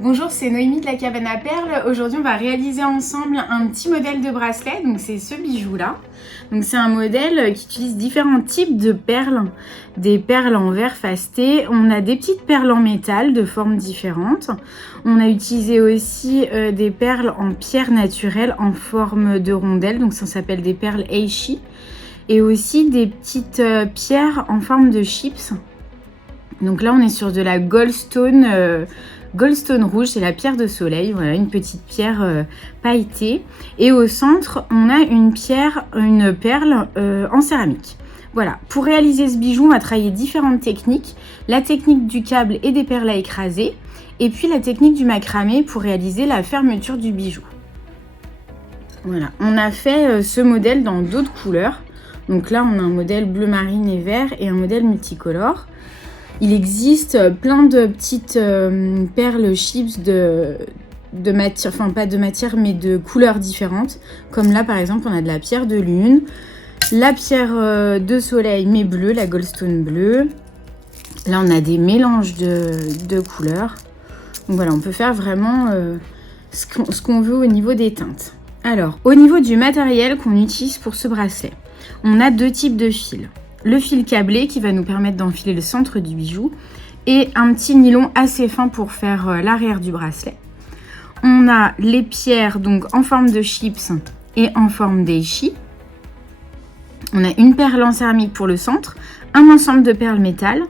Bonjour, c'est Noémie de la cabane à perles. Aujourd'hui, on va réaliser ensemble un petit modèle de bracelet. Donc, c'est ce bijou-là. Donc, c'est un modèle qui utilise différents types de perles. Des perles en verre fasté. On a des petites perles en métal de formes différentes. On a utilisé aussi des perles en pierre naturelle en forme de rondelle. Donc, ça s'appelle des perles Eishi. Et aussi des petites pierres en forme de chips. Donc là, on est sur de la Goldstone rouge, c'est la pierre de soleil. Voilà, une petite pierre pailletée. Et au centre, on a une perle en céramique. Voilà, pour réaliser ce bijou, on va travailler différentes techniques. La technique du câble et des perles à écraser. Et puis la technique du macramé pour réaliser la fermeture du bijou. Voilà, on a fait ce modèle dans d'autres couleurs. Donc là, on a un modèle bleu marine et vert et un modèle multicolore. Il existe plein de petites perles chips de matière, enfin pas de matière, mais de couleurs différentes. Comme là, par exemple, on a de la pierre de lune, la pierre de soleil, mais bleue, la Goldstone bleue. Là, on a des mélanges de couleurs. Donc voilà, on peut faire vraiment ce qu'on veut au niveau des teintes. Alors, au niveau du matériel qu'on utilise pour ce bracelet, on a deux types de fils. Le fil câblé qui va nous permettre d'enfiler le centre du bijou et un petit nylon assez fin pour faire l'arrière du bracelet. On a les pierres donc en forme de chips et en forme d'eishi. On a une perle en céramique pour le centre, un ensemble de perles métal,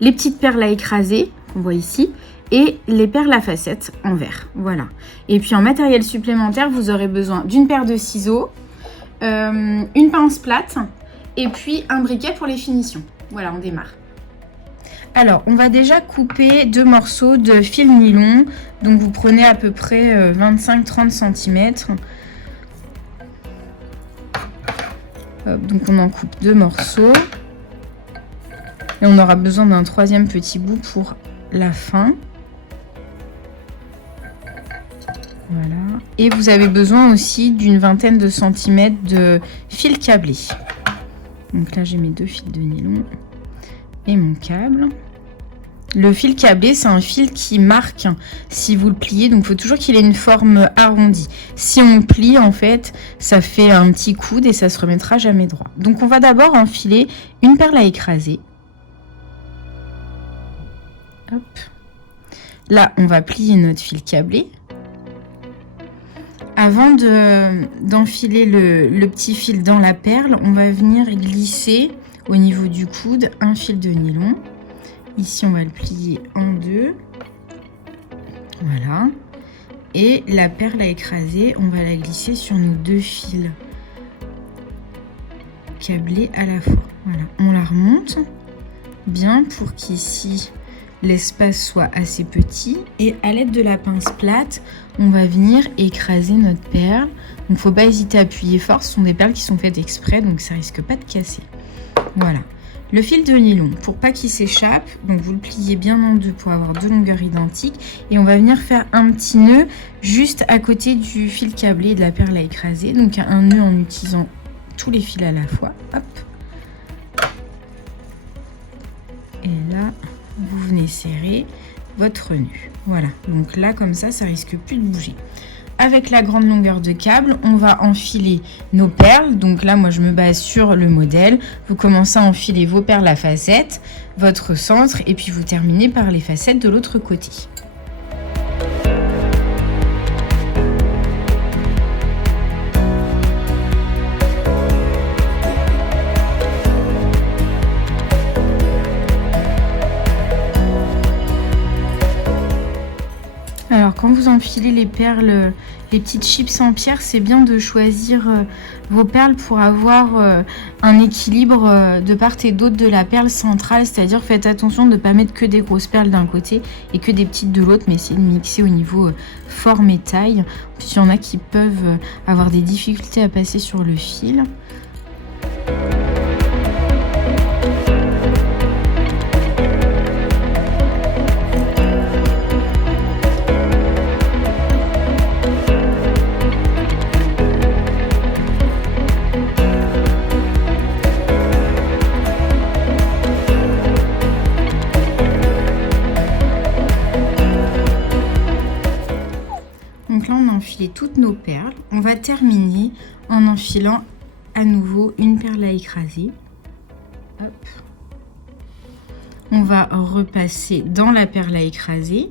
les petites perles à écraser qu'on voit ici et les perles à facettes en verre. Voilà. Et puis en matériel supplémentaire, vous aurez besoin d'une paire de ciseaux, une pince plate et puis un briquet pour les finitions. Voilà, on démarre. Alors, on va déjà couper deux morceaux de fil nylon. Donc, vous prenez à peu près 25-30 cm. Donc, on en coupe deux morceaux. Et on aura besoin d'un troisième petit bout pour la fin. Voilà. Et vous avez besoin aussi d'une vingtaine de centimètres de fil câblé. Donc là, j'ai mes deux fils de nylon et mon câble. Le fil câblé, c'est un fil qui marque si vous le pliez. Donc, il faut toujours qu'il ait une forme arrondie. Si on le plie, en fait, ça fait un petit coude et ça se remettra jamais droit. Donc, on va d'abord enfiler une perle à écraser. Hop. Là, on va plier notre fil câblé. Avant d'enfiler le petit fil dans la perle, on va venir glisser au niveau du coude un fil de nylon. Ici, on va le plier en deux. Voilà. Et la perle à écraser, on va la glisser sur nos deux fils câblés à la fois. Voilà. On la remonte bien pour qu'ici, l'espace soit assez petit et à l'aide de la pince plate, on va venir écraser notre perle. Donc, il ne faut pas hésiter à appuyer fort. Ce sont des perles qui sont faites exprès, donc ça risque pas de casser. Voilà. Le fil de nylon, pour pas qu'il s'échappe, donc vous le pliez bien en deux pour avoir deux longueurs identiques. Et on va venir faire un petit nœud juste à côté du fil câblé et de la perle à écraser. Donc un nœud en utilisant tous les fils à la fois. Hop. Et là, vous venez serrer votre nœud. Voilà, donc là comme ça risque plus de bouger. Avec la grande longueur de câble, on va enfiler nos perles. Donc là, moi, je me base sur le modèle. Vous commencez à enfiler vos perles à facettes, votre centre, et puis vous terminez par les facettes de l'autre côté. Alors, quand vous enfilez les perles, les petites chips en pierre, c'est bien de choisir vos perles pour avoir un équilibre de part et d'autre de la perle centrale. C'est-à-dire, faites attention de ne pas mettre que des grosses perles d'un côté et que des petites de l'autre, mais essayez de mixer au niveau forme et taille. En plus, il y en a qui peuvent avoir des difficultés à passer sur le fil. donc là on a enfilé toutes nos perles. On va terminer en enfilant à nouveau une perle à écraser. Hop. On va repasser dans la perle à écraser.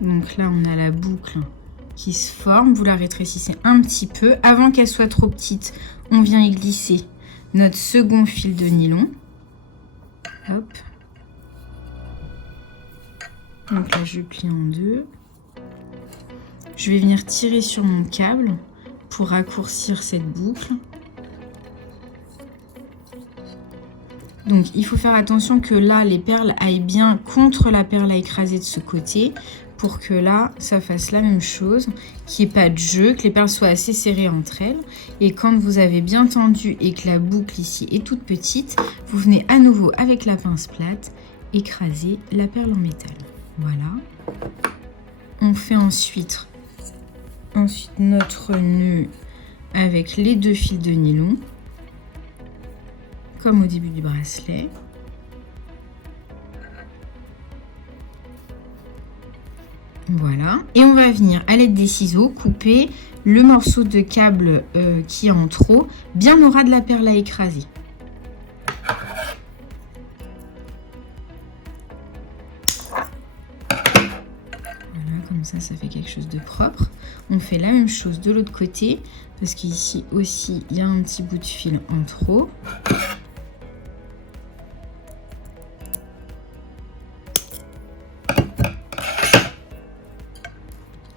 Donc là on a la boucle qui se forme. Vous la rétrécissez un petit peu. Avant qu'elle soit trop petite, on vient y glisser notre second fil de nylon. Hop. Donc là je plie en deux. Je vais venir tirer sur mon câble pour raccourcir cette boucle. Donc il faut faire attention que là les perles aillent bien contre la perle à écraser de ce côté pour que là ça fasse la même chose, qu'il n'y ait pas de jeu, que les perles soient assez serrées entre elles. Et quand vous avez bien tendu et que la boucle ici est toute petite, vous venez à nouveau avec la pince plate écraser la perle en métal. Voilà. On fait ensuite notre nœud avec les deux fils de nylon, comme au début du bracelet. Voilà, et on va venir à l'aide des ciseaux couper le morceau de câble qui est en trop, bien au ras de la perle à écraser. Voilà, comme ça fait quelque chose de propre. On fait la même chose de l'autre côté, parce qu'ici aussi il y a un petit bout de fil en trop.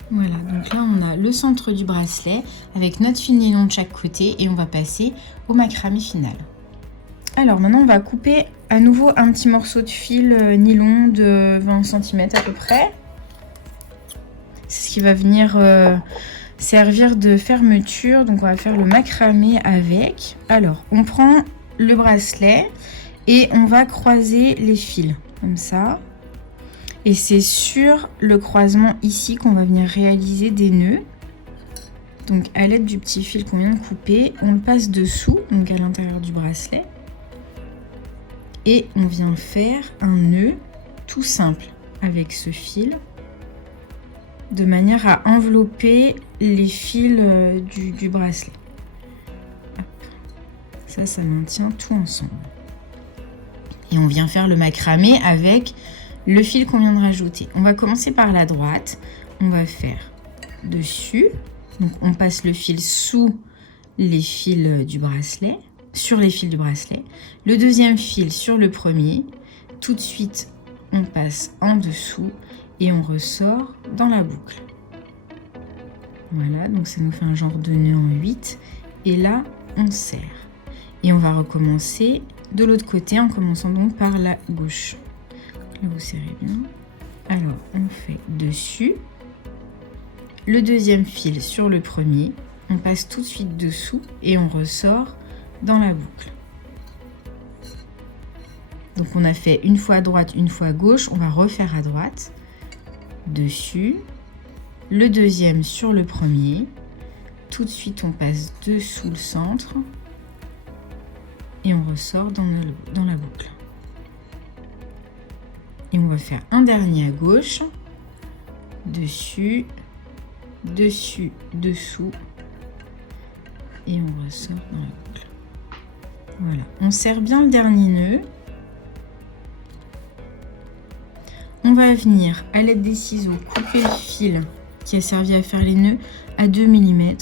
Voilà, donc là on a le centre du bracelet avec notre fil nylon de chaque côté et on va passer au macramé final. Alors maintenant on va couper à nouveau un petit morceau de fil nylon de 20 cm à peu près. C'est ce qui va venir servir de fermeture, donc on va faire le macramé avec. Alors on prend le bracelet et on va croiser les fils comme ça. Et c'est sur le croisement ici qu'on va venir réaliser des nœuds. Donc à l'aide du petit fil qu'on vient de couper, on le passe dessous, donc à l'intérieur du bracelet. Et on vient faire un nœud tout simple avec ce fil, de manière à envelopper les fils du bracelet. Hop. Ça maintient tout ensemble. Et on vient faire le macramé avec le fil qu'on vient de rajouter. On va commencer par la droite. On va faire dessus. Donc on passe le fil sous les fils du bracelet, sur les fils du bracelet. Le deuxième fil sur le premier. Tout de suite, on passe en dessous et on ressort dans la boucle. Voilà, donc ça nous fait un genre de nœud en 8. Et là, on serre. Et on va recommencer de l'autre côté en commençant donc par la gauche. Là, vous serrez bien. Alors, on fait dessus. Le deuxième fil sur le premier. On passe tout de suite dessous et on ressort dans la boucle. Donc, on a fait une fois à droite, une fois à gauche. On va refaire à droite. Dessus. Le deuxième sur le premier. Tout de suite, on passe dessous le centre. Et on ressort dans la boucle. Et on va faire un dernier à gauche, dessus, dessus, dessous, et on ressort dans la boucle. Voilà, on serre bien le dernier nœud. On va venir, à l'aide des ciseaux, couper le fil qui a servi à faire les nœuds à 2 mm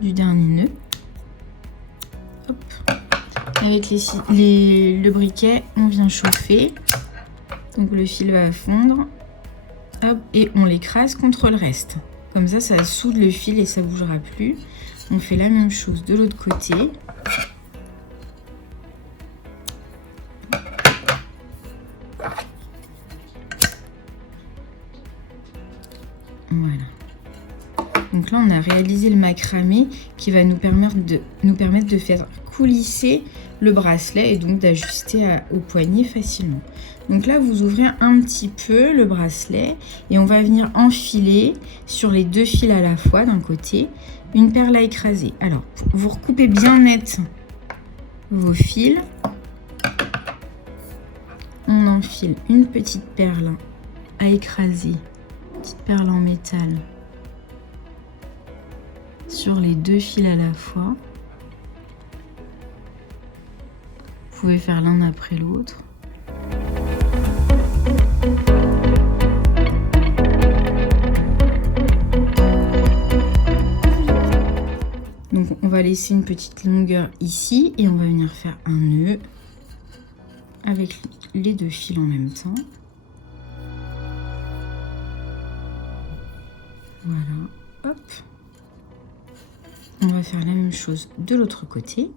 du dernier nœud. Hop. Avec le briquet, on vient chauffer. Donc le fil va fondre. Hop, et on l'écrase contre le reste. Comme ça soude le fil et ça ne bougera plus. On fait la même chose de l'autre côté. Voilà. Donc là, on a réalisé le macramé qui va nous permettre de faire coulisser le bracelet et donc d'ajuster au poignet facilement. Donc là, vous ouvrez un petit peu le bracelet et on va venir enfiler sur les deux fils à la fois d'un côté une perle à écraser. Alors, vous recoupez bien net vos fils. On enfile une petite perle à écraser petite perle en métal sur les 2 fils à la fois. Vous pouvez faire l'un après l'autre. Donc on va laisser une petite longueur ici et on va venir faire un nœud avec les 2 fils en même temps. Voilà, hop. On va faire la même chose de l'autre côté.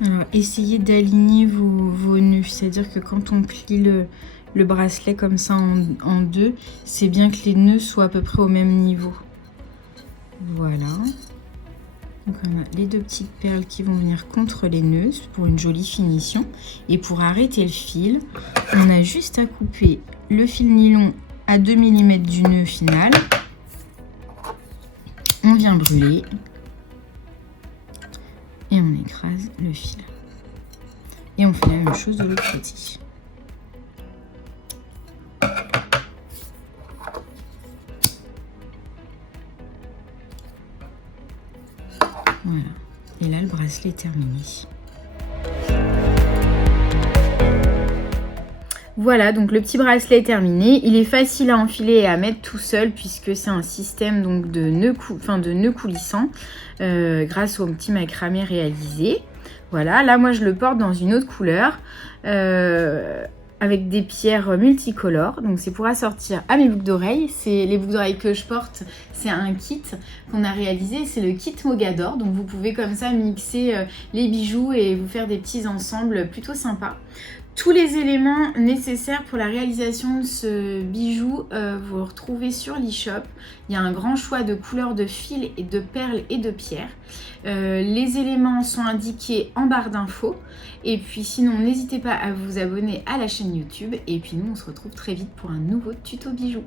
Alors, essayez d'aligner vos nœuds, c'est-à-dire que quand on plie le bracelet comme ça en deux, c'est bien que les nœuds soient à peu près au même niveau. Voilà. Donc on a les 2 petites perles qui vont venir contre les nœuds pour une jolie finition. Et pour arrêter le fil, on a juste à couper le fil nylon à 2 mm du nœud final. On vient brûler. Et on écrase le fil. Et on fait la même chose de l'autre côté. Voilà. Et là, le bracelet est terminé. Voilà, donc le petit bracelet est terminé. Il est facile à enfiler et à mettre tout seul puisque c'est un système donc de nœuds coulissants grâce au petit macramé réalisé. Voilà, là moi je le porte dans une autre couleur avec des pierres multicolores. Donc c'est pour assortir à mes boucles d'oreilles. C'est les boucles d'oreilles que je porte, c'est un kit qu'on a réalisé. C'est le kit Mogador. Donc vous pouvez comme ça mixer les bijoux et vous faire des petits ensembles plutôt sympas. Tous les éléments nécessaires pour la réalisation de ce bijou, vous le retrouvez sur l'e-shop. Il y a un grand choix de couleurs de fils et de perles et de pierres. Les éléments sont indiqués en barre d'infos. Et puis sinon, n'hésitez pas à vous abonner à la chaîne YouTube. Et puis nous, on se retrouve très vite pour un nouveau tuto bijou.